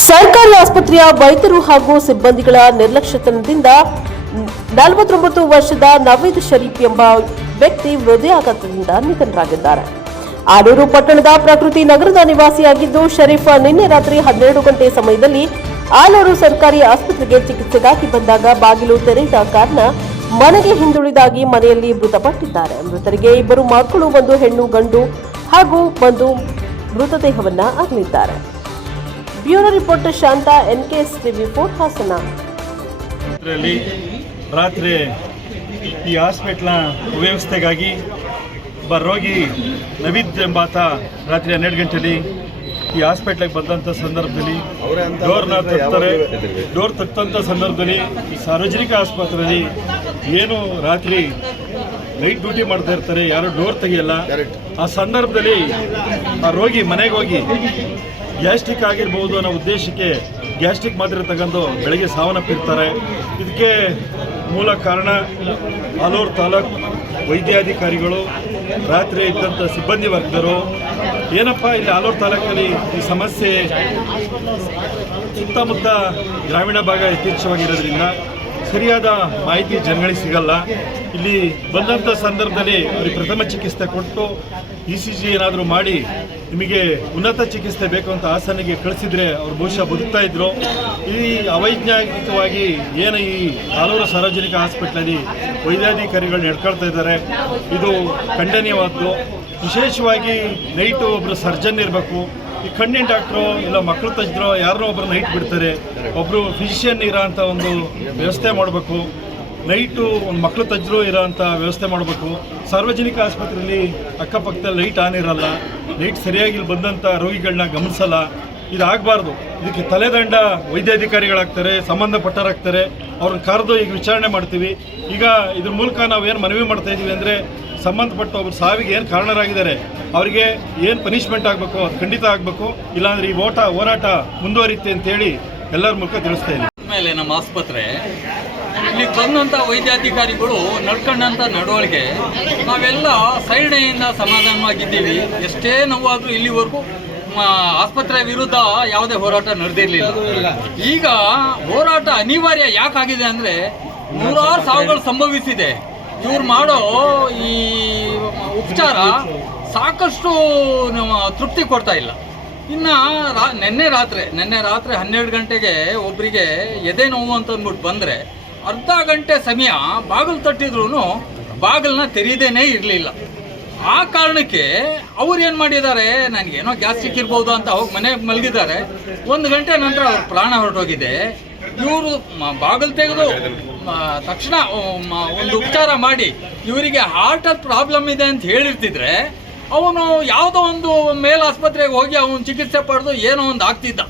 ಸರ್ಕಾರಿ ಆಸ್ಪತ್ರೆಯ ವೈದ್ಯರು ಹಾಗೂ ಸಿಬ್ಬಂದಿಗಳ ನಿರ್ಲಕ್ಷ್ಯತನದಿಂದ 49 ವರ್ಷದ ನವೀದ್ ಶರೀಫ್ ಎಂಬ ವ್ಯಕ್ತಿ ಹೃದಯಾಘಾತದಿಂದ ನಿಧನರಾಗಿದ್ದಾರೆ. ಆಲೂರು ಪಟ್ಟಣದ ಪ್ರಕೃತಿ ನಗರದ ನಿವಾಸಿಯಾಗಿದ್ದು ಶರೀಫ್ ನಿನ್ನೆ ರಾತ್ರಿ 12 ಗಂಟೆ ಸಮಯದಲ್ಲಿ ಆಲೂರು ಸರ್ಕಾರಿ ಆಸ್ಪತ್ರೆಗೆ ಚಿಕಿತ್ಸೆಗಾಗಿ ಬಂದಾಗ ಬಾಗಿಲು ತೆರೆದ ಕಾರಣ ಮನೆಗೆ ಹಿಂದುಳಿದಾಗಿ ಮನೆಯಲ್ಲಿ ಮೃತಪಟ್ಟಿದ್ದಾರೆ. ಮೃತರಿಗೆ 2 ಮಕ್ಕಳು, 1 ಹೆಣ್ಣು ಗಂಡು ಹಾಗೂ 1 ಮೃತದೇಹವನ್ನ ಅಗಲಿದ್ದಾರೆ. ಬ್ಯೂರೋ ರಿಪೋರ್ಟರ್ ಶಾಂತ, NKS TV4 ಹಾಸನ. ರಾತ್ರಿ ಈ ಹಾಸ್ಪಿಟ್ಲ ವ್ಯವಸ್ಥೆಗಾಗಿ ಒಬ್ಬ ರೋಗಿ ನವೀದ್ ಎಂಬಾತ ರಾತ್ರಿ 12 ಗಂಟೆಯಲ್ಲಿ ಈ ಹಾಸ್ಪಿಟ್ಲಿಗೆ ಬಂದಂಥ ಸಂದರ್ಭದಲ್ಲಿ ಡೋರ್ ತಟ್ಟಂಥ ಸಂದರ್ಭದಲ್ಲಿ ಈ ಸಾರ್ವಜನಿಕ ಆಸ್ಪತ್ರೆಯಲ್ಲಿ ಏನು ರಾತ್ರಿ ನೈಟ್ ಡ್ಯೂಟಿ ಮಾಡ್ತಾ ಇರ್ತಾರೆ, ಯಾರು ಡೋರ್ ತೆಗೆಯಲ್ಲ. ಆ ಸಂದರ್ಭದಲ್ಲಿ ಆ ರೋಗಿ ಮನೆಗೆ ಹೋಗಿ ಗ್ಯಾಸ್ಟ್ರಿಕ್ ಆಗಿರ್ಬೋದು ಅನ್ನೋ ಉದ್ದೇಶಕ್ಕೆ ಗ್ಯಾಸ್ಟ್ರಿಕ್ ಮಾತ್ರೆ ತಗೊಂಡು ಬೆಳಗ್ಗೆ ಸಾವನ್ನಪ್ಪಿರ್ತಾರೆ. ಇದಕ್ಕೆ ಮೂಲ ಕಾರಣ ಆಲೂರು ತಾಲೂಕು ವೈದ್ಯಾಧಿಕಾರಿಗಳು, ರಾತ್ರಿ ಇದ್ದಂಥ ಸಿಬ್ಬಂದಿ ವರ್ಗದರು. ಏನಪ್ಪ ಇಲ್ಲಿ ಆಲೂರು ತಾಲೂಕಲ್ಲಿ ಈ ಸಮಸ್ಯೆ ಸುತ್ತಮುತ್ತ ಗ್ರಾಮೀಣ ಭಾಗ ಯಥೇಚ್ಛವಾಗಿರೋದ್ರಿಂದ ಸರಿಯಾದ ಮಾಹಿತಿ ಜನಗಳಿಗೆ ಸಿಗಲ್ಲ. ಇಲ್ಲಿ ಬಂದಂಥ ಸಂದರ್ಭದಲ್ಲಿ ಅವರಿಗೆ ಪ್ರಥಮ ಚಿಕಿತ್ಸೆ ಕೊಟ್ಟು ECG ಏನಾದರೂ ಮಾಡಿ ನಿಮಗೆ ಉನ್ನತ ಚಿಕಿತ್ಸೆ ಬೇಕು ಅಂತ ಹಾಸನಿಗೆ ಕಳಿಸಿದ್ರೆ ಅವ್ರು ಬಹುಶಃ ಬದುಕ್ತಾ ಇದ್ರು. ಈ ಅವೈಜ್ಞಾನಿಕವಾಗಿ ಏನು ಈ ಆಲೂರು ಸಾರ್ವಜನಿಕ ಹಾಸ್ಪಿಟ್ಲಲ್ಲಿ ವೈದ್ಯಾಧಿಕಾರಿಗಳು ನಡ್ಕೊಳ್ತಾ ಇದ್ದಾರೆ, ಇದು ಖಂಡನೀಯವಾದ್ದು. ವಿಶೇಷವಾಗಿ ನೈಟು ಒಬ್ಬರು ಸರ್ಜನ್ ಇರಬೇಕು. ಈ ಕಣ್ಣಿನ ಡಾಕ್ಟ್ರು ಇಲ್ಲ ಮಕ್ಕಳು ತಜ್ಞರು ಯಾರನ್ನೋ ಒಬ್ಬರು ನೈಟ್ ಬಿಡ್ತಾರೆ, ಒಬ್ಬರು ಫಿಸಿಷಿಯನ್ ಇರೋ ಅಂಥ ಒಂದು ವ್ಯವಸ್ಥೆ ಮಾಡಬೇಕು. ನೈಟು ಒಂದು ಮಕ್ಕಳು ತಜ್ಞರು ಇರೋ ಅಂಥ ವ್ಯವಸ್ಥೆ ಮಾಡಬೇಕು. ಸಾರ್ವಜನಿಕ ಆಸ್ಪತ್ರೆಯಲ್ಲಿ ಅಕ್ಕಪಕ್ಕದಲ್ಲಿ ಲೈಟ್ ಆನ್ ಇರಲ್ಲ, ಲೈಟ್ ಸರಿಯಾಗಿ ಇಲ್ಲಿ ಬಂದಂಥ ರೋಗಿಗಳನ್ನ ಗಮನಿಸಲ್ಲ. ಇದಾಗಬಾರ್ದು. ಇದಕ್ಕೆ ತಲೆದಂಡ ವೈದ್ಯಾಧಿಕಾರಿಗಳಾಗ್ತಾರೆ, ಸಂಬಂಧಪಟ್ಟರಾಗ್ತಾರೆ. ಅವ್ರನ್ನ ಕರೆದು ಈಗ ವಿಚಾರಣೆ ಮಾಡ್ತೀವಿ. ಈಗ ಇದ್ರ ಮೂಲಕ ನಾವೇನು ಮನವಿ ಮಾಡ್ತಾ ಇದ್ದೀವಿ ಅಂದರೆ, ಸಂಬಂಧಪಟ್ಟ ಒಬ್ಬರು ಸಾವಿಗೆ ಏನು ಕಾರಣರಾಗಿದ್ದಾರೆ ಅವರಿಗೆ ಏನು ಪನಿಷ್ಮೆಂಟ್ ಆಗಬೇಕು ಅದು ಖಂಡಿತ ಆಗಬೇಕು. ಇಲ್ಲಾಂದರೆ ಈ ಹೋರಾಟ ಮುಂದುವರಿಯುತ್ತೆ ಅಂತೇಳಿ ಎಲ್ಲರ ಮೂಲಕ ತಿಳಿಸ್ತಾ ಇದ್ದೀವಿ. ಆಮೇಲೆ ನಮ್ಮ ಆಸ್ಪತ್ರೆ ಇಲ್ಲಿ ಬಂದಂಥ ವೈದ್ಯಾಧಿಕಾರಿಗಳು ನಡ್ಕೊಂಡಂಥ ನಡವಳಿಕೆ ನಾವೆಲ್ಲ ಸೈಡ್ನೆಯಿಂದ ಸಮಾಧಾನವಾಗಿದ್ದೀವಿ. ಎಷ್ಟೇ ನೋವಾದರೂ ಇಲ್ಲಿವರೆಗೂ ಆಸ್ಪತ್ರೆ ವಿರುದ್ಧ ಯಾವುದೇ ಹೋರಾಟ ನಡೆದಿರಲಿಲ್ಲ. ಈಗ ಹೋರಾಟ ಅನಿವಾರ್ಯ ಯಾಕಾಗಿದೆ ಅಂದರೆ, 100 ಸಾವುಗಳು ಸಂಭವಿಸಿದೆ. ಇವ್ರು ಮಾಡೋ ಈ ಉಪಚಾರ ಸಾಕಷ್ಟು ತೃಪ್ತಿ ಕೊಡ್ತಾ ಇಲ್ಲ. ಇನ್ನು ನಿನ್ನೆ ರಾತ್ರಿ 12 ಗಂಟೆಗೆ ಒಬ್ಬರಿಗೆ ಎದೆ ನೋವು ಅಂತ ಅಂದ್ಬಿಟ್ಟು ಬಂದರೆ ಅರ್ಧ ಗಂಟೆ ಸಮಯ ಬಾಗಿಲು ತಟ್ಟಿದ್ರು ಬಾಗಿಲನ್ನ ತೆರೀದೇನೇ ಇರಲಿಲ್ಲ. ಆ ಕಾರಣಕ್ಕೆ ಅವ್ರು ಏನು ಮಾಡಿದ್ದಾರೆ, ನನಗೇನೋ ಗ್ಯಾಸ್ಟ್ರಿಕ್ ಇರ್ಬೋದು ಅಂತ ಹೋಗಿ ಮನೆಗೆ ಮಲಗಿದ್ದಾರೆ. 1 ಗಂಟೆ ನಂತರ ಅವ್ರ ಪ್ರಾಣ ಹೊರಟೋಗಿದೆ. ಇವರು ಬಾಗಿಲು ತೆಗೆದು ತಕ್ಷಣ ಒಂದು ಉಪಚಾರ ಮಾಡಿ ಇವರಿಗೆ ಹಾರ್ಟಲ್ಲಿ ಪ್ರಾಬ್ಲಮ್ ಇದೆ ಅಂತ ಹೇಳಿರ್ತಿದ್ರೆ ಅವನು ಯಾವುದೋ ಒಂದು ಮೇಲಾಸ್ಪತ್ರೆಗೆ ಹೋಗಿ ಅವನು ಚಿಕಿತ್ಸೆ ಪಡೆದು ಏನೋ ಒಂದು ಆಗ್ತಿದ್ದ.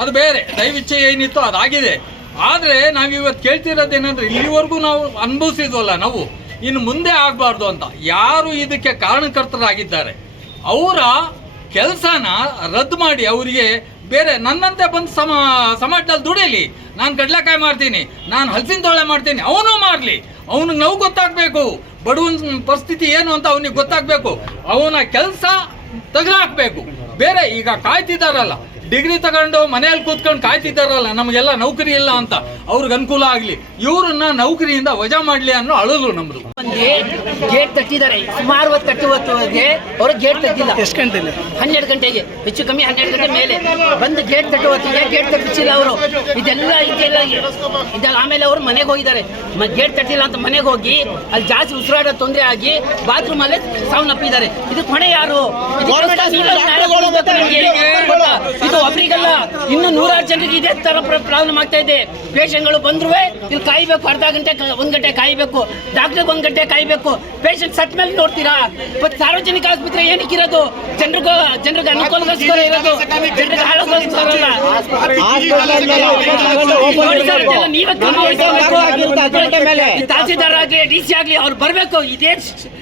ಅದು ಬೇರೆ, ದೈವಿಚ್ಛೆ ಏನಿತ್ತು ಅದಾಗಿದೆ. ಆದರೆ ನಾವಿವತ್ತು ಕೇಳ್ತಿರೋದೇನೆಂದರೆ, ಇಲ್ಲಿವರೆಗೂ ನಾವು ಅನುಭವಿಸಿದ್ವಲ್ಲ ನಾವು, ಇನ್ನು ಮುಂದೆ ಆಗಬಾರ್ದು ಅಂತ ಯಾರು ಇದಕ್ಕೆ ಕಾರಣಕರ್ತರಾಗಿದ್ದಾರೆ ಅವರ ಕೆಲಸನ ರದ್ದು ಮಾಡಿ ಅವರಿಗೆ ಬೇರೆ ನನ್ನಂತೆ ಬಂದು ಸಮಾಜದಲ್ಲಿ ದುಡಿಯಲಿ. ನಾನು ಕಡಲೆಕಾಯಿ ಮಾಡ್ತೀನಿ, ನಾನು ಹಲಸಿನ ತೊಳೆ ಮಾಡ್ತೀನಿ, ಅವನು ಮಾಡಲಿ. ಅವನಿಗೆ ನೋವು ಗೊತ್ತಾಗಬೇಕು, ಬಡವನ ಪರಿಸ್ಥಿತಿ ಏನು ಅಂತ ಅವನಿಗೆ ಗೊತ್ತಾಗಬೇಕು. ಅವನ ಕೆಲಸ ತೆಗೆದುಹಾಕಬೇಕು. ಬೇರೆ ಈಗ ಕಾಯ್ತಿದ್ದಾರಲ್ಲ, ಡಿಗ್ರಿ ತಗೊಂಡು ಮನೆಯಲ್ಲಿ ಕೂತ್ಕೊಂಡು ಕಾಯ್ತಿದ್ದಾರಲ್ಲ, ನಮಗೆಲ್ಲ ನೌಕರಿ ಇಲ್ಲ ಅಂತ, ಅವ್ರಿಗೆ ಅನುಕೂಲ ಆಗಲಿ, ಇವ್ರನ್ನ ನೌಕರಿಯಿಂದ ವಜಾ ಮಾಡಲಿ ಅನ್ನೋ ಅಳಲು ನಮ್ಮದು. ಗೇಟ್ ತಟ್ಟಿದ್ದಾರೆ, ಸುಮಾರು ಹೊತ್ತು ತಟ್ಟುವತ್ತುವರೆಗೆ ಅವರು ಗೇಟ್ ತಟ್ಟಿಲ್ಲ. ಎಷ್ಟು ಗಂಟೆಗೆ? 12 ಗಂಟೆಗೆ, ಹೆಚ್ಚು ಕಮ್ಮಿ 12 ಗಂಟೆ ಮೇಲೆ ಬಂದು ಗೇಟ್ ತಟ್ಟುವತ್ತಿಗೆ ಗೇಟ್ ತಪ್ಪಿಸಿಲ್ಲ ಅವರು. ಇದೆಲ್ಲ ಆಮೇಲೆ ಅವರು ಮನೆಗೆ ಹೋಗಿದ್ದಾರೆ. ಗೇಟ್ ತಟ್ಟಿಲ್ಲ ಅಂತ ಮನೆಗೆ ಹೋಗಿ ಅಲ್ಲಿ ಜಾಸ್ತಿ ಉಸಿರಾಡೋ ತೊಂದರೆ ಆಗಿ ಬಾತ್ರೂಮ್ ಅಲ್ಲೇ ಸಾವನ್ನಪ್ಪಿದ್ದಾರೆ. ಇದು ಹೊಣೆ ಯಾರು? ಇದು ಒಬ್ರಿಗಲ್ಲ, ಇನ್ನು 100 ಜನರಿಗೆ ಇದೇ ತರ ಪ್ರಾಬ್ಲಮ್ ಆಗ್ತಾ ಇದೆ. ಪೇಷಂಟ್ಗಳು ಬಂದ್ರು ಇಲ್ಲಿ ಕಾಯ್ಬೇಕು, ಅರ್ಧ ಗಂಟೆ 1 ಗಂಟೆ ಕಾಯ್ಬೇಕು, ಡಾಕ್ಟರ್ಗೆ 1 ಗಂಟೆ ಕಾಯ್ಬೇಕು. ಪೇಷಂಟ್ ಸತ್ ಮೇಲೆ ನೋಡ್ತೀರಾ? ಸಾರ್ವಜನಿಕ ಆಸ್ಪತ್ರೆ ಏನಕ್ಕಿರೋದು? ಜನರಿಗೆ ಅನುಕೂಲಗೋಸ್ಕರ ಇರೋದು, ಜನರಿಗೆ ಹಾಳಗೋಸ್ಕರ ಅಲ್ಲ. ನೀವೇ ತಹಸೀಲ್ದಾರ್ ಆಗಲಿ, DC ಆಗಲಿ ಅವ್ರು ಬರಬೇಕು. ಇದೇ